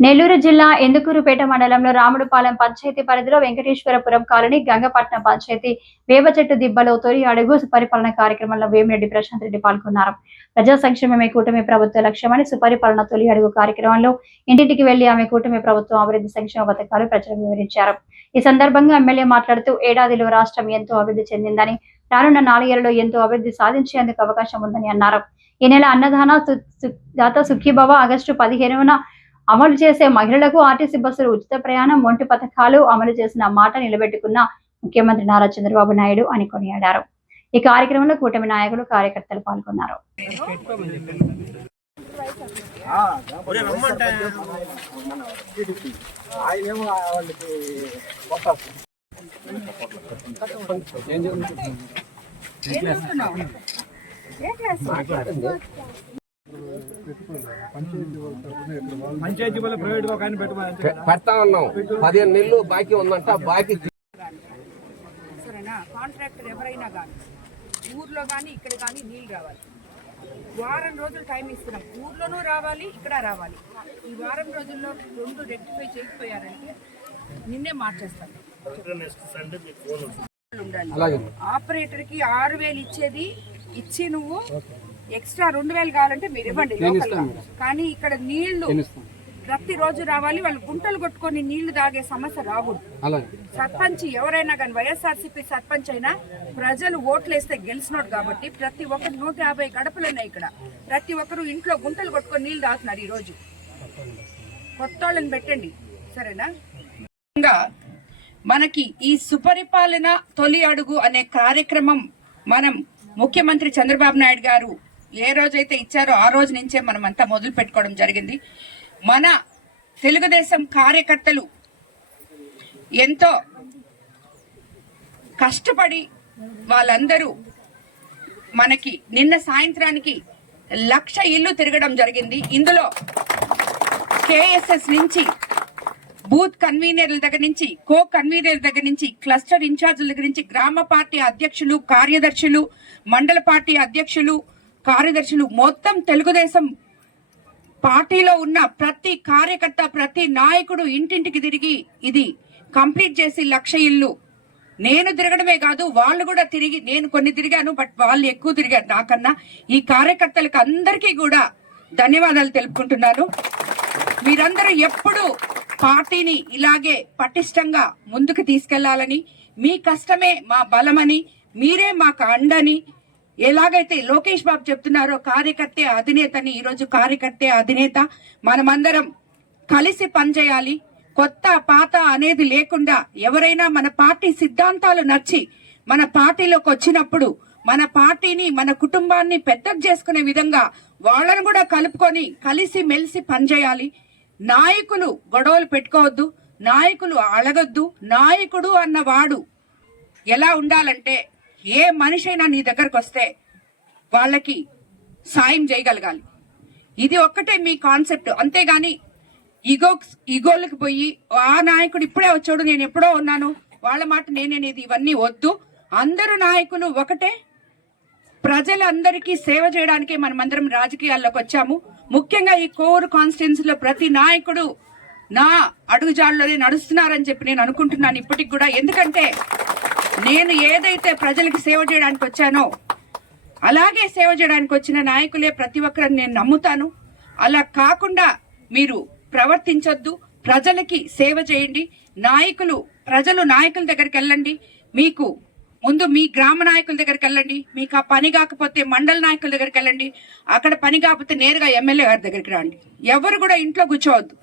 నెల్లూరు జిల్లా ఎందుకూరుపేట మండలంలో రాముడుపాలెం పంచాయతీ పరిధిలో వెంకటేశ్వరపురం కాలనీ గంగపట్నం పంచాయతీ వేప చెట్టు దిబ్బలో తొలి అడుగు సుపరిపాలన కార్యక్రమంలో వేమిరెడ్డి ప్రశాంత్ రెడ్డి పాల్గొన్నారు. ప్రజా సంక్షేమమే కూటమి ప్రభుత్వ లక్ష్యమని సుపరిపాలన తొలి అడుగు కార్యక్రమంలో ఇంటింటికి వెళ్ళి ఆమె కూటమి ప్రభుత్వం అభివృద్ధి సంక్షేమ పథకాలు ప్రజలకు వివరించారు. ఈ సందర్భంగా ఎమ్మెల్యే మాట్లాడుతూ ఏడాదిలో రాష్ట్రం ఎంతో అభివృద్ధి చెందిందని రానున్న నాలుగేళ్ళలో ఎంతో అభివృద్ధి సాధించేందుకు అవకాశం ఉందని అన్నారు. ఈ నెల అన్నదాన సు- సు- దాత సుఖీభవ ఆగస్టు పదిహేనున అమలు చేసే మహిళలకు ఆర్టీసీ బస్సులు ఉచిత ప్రయాణం వంటి పథకాలు అమలు చేసిన మాట నిలబెట్టుకున్న ముఖ్యమంత్రి నారా చంద్రబాబు నాయుడు అని కొనియాడారు. ఈ కార్యక్రమంలో కూటమి నాయకులు కార్యకర్తలు పాల్గొన్నారు. పంచాయతీ ప్రైవేట్ ఒక ఆయన. పెడతా ఉన్నాం. పదిహేను నెలలు బాకీ ఉందంట బాకీ సరేనా? కాంట్రాక్టర్ ఎవరైనా కానీ ఊర్లో కానీ ఇక్కడ కానీ నీళ్ళు రావాలి. వారం రోజులు టైం ఇస్తున్నాం. ఊర్లోనూ రావాలి ఇక్కడ రావాలి. ఈ వారం రోజుల్లో రెండు రెక్టిఫై చేయకపోయారంటే నిన్నే మార్చేస్తాం. ఉండాలి. ఆపరేటర్కి ఆరు వేలు ఇచ్చేది ఇచ్చి నువ్వు ఎక్స్ట్రా రెండు వేలు కావాలంటే మీరు ఇవ్వండి లోకల్. కానీ ఇక్కడ నీళ్ళు ప్రతి రోజు రావాలి వాళ్ళు గుంటలు కొట్టుకొని నీళ్ళు తాగే సమస్య రాకూడదు. సర్పంచ్ ఎవరైనా కానీ వైఎస్ఆర్సీపీ సర్పంచ్ అయినా ప్రజలు ఓట్లు వేస్తే గెలిచినోడు కాబట్టి ప్రతి ఒక్కరు నూట యాభై గడపలు ఉన్నాయి ఇక్కడ. ప్రతి ఒక్కరు ఇంట్లో గుంటలు కొట్టుకొని నీళ్ళు తాగుతున్నారు ఈ రోజు కొత్త వాళ్ళని పెట్టండి. సరేనా? ఇంకా మనకి ఈ సుపరిపాలన తొలి అడుగు అనే కార్యక్రమం మనం ముఖ్యమంత్రి చంద్రబాబు నాయుడు గారు ఏ రోజైతే ఇచ్చారో ఆ రోజు నుంచే మనం అంతా మొదలు పెట్టుకోవడం జరిగింది. మన తెలుగుదేశం కార్యకర్తలు ఎంతో కష్టపడి వాళ్ళందరూ మనకి నిన్న సాయంత్రానికి లక్ష ఇల్లు తిరగడం జరిగింది. ఇందులో కేఎస్ఎస్ నుంచి బూత్ కన్వీనర్ల దగ్గర నుంచి కో కన్వీనర్ల దగ్గర నుంచి క్లస్టర్ ఇన్ఛార్జీల దగ్గర నుంచి గ్రామ పార్టీ అధ్యక్షులు కార్యదర్శులు మండల పార్టీ అధ్యక్షులు కార్యదర్శులు మొత్తం తెలుగుదేశం పార్టీలో ఉన్న ప్రతి కార్యకర్త ప్రతి నాయకుడు ఇంటింటికి తిరిగి ఇది కంప్లీట్ చేసి లక్ష ఇల్లు. నేను తిరగడమే కాదు వాళ్ళు కూడా తిరిగి నేను కొన్ని తిరిగాను బట్ వాళ్ళు ఎక్కువ తిరిగారు నాకన్నా. ఈ కార్యకర్తలకు అందరికీ కూడా ధన్యవాదాలు తెలుపుకుంటున్నాను. మీరందరూ ఎప్పుడు పార్టీని ఇలాగే పటిష్టంగా ముందుకు తీసుకెళ్ళాలని మీ కష్టమే మా బలమని మీరే మాకు అండని ఎలాగైతే లోకేష్ బాబు చెప్తున్నారో కార్యకర్తే అధినేతని ఈరోజు కార్యకర్తే అధినేత మనమందరం కలిసి పనిచేయాలి. కొత్త పాత అనేది లేకుండా ఎవరైనా మన పార్టీ సిద్ధాంతాలు నచ్చి మన పార్టీలోకి వచ్చినప్పుడు మన పార్టీని మన కుటుంబాన్ని పెద్దకు చేసుకునే విధంగా వాళ్ళను కూడా కలుపుకొని కలిసి మెలిసి పనిచేయాలి. నాయకులు గొడవలు పెట్టుకోవద్దు నాయకులు అలగొద్దు. నాయకుడు అన్నవాడు ఎలా ఉండాలంటే ఏ మనిషి అయినా నీ దగ్గరకు వస్తే వాళ్ళకి సాయం చేయగలగాలి. ఇది ఒక్కటే మీ కాన్సెప్ట్. అంతేగాని ఈగో ఈగోలకు పోయి ఆ నాయకుడు ఇప్పుడే వచ్చాడు నేను ఎప్పుడో ఉన్నాను వాళ్ళ మాట నేనేది ఇవన్నీ వద్దు. అందరు నాయకులు ఒకటే. ప్రజలందరికీ సేవ చేయడానికే మనమందరం రాజకీయాల్లోకి వచ్చాము. ముఖ్యంగా ఈ కోర్ కాన్స్టిట్యున్సీలో ప్రతి నాయకుడు నా అడుగుజాడలోనే నడుస్తున్నారని చెప్పి నేను అనుకుంటున్నాను ఇప్పటికి కూడా. ఎందుకంటే నేను ఏదైతే ప్రజలకు సేవ చేయడానికి వచ్చానో అలాగే సేవ చేయడానికి వచ్చిన నాయకులే ప్రతి ఒక్కరిని నేను నమ్ముతాను. అలా కాకుండా మీరు ప్రవర్తించొద్దు ప్రజలకి సేవ చేయండి నాయకులు ప్రజలు నాయకుల దగ్గరికి వెళ్ళండి మీకు ముందు మీ గ్రామ నాయకుల దగ్గరికి వెళ్ళండి మీకు ఆ పని కాకపోతే మండల నాయకుల దగ్గరికి వెళ్ళండి అక్కడ పని కాకపోతే నేరుగా ఎమ్మెల్యే గారి దగ్గరికి రండి. ఎవరు కూడా ఇంట్లో కూర్చోవద్దు.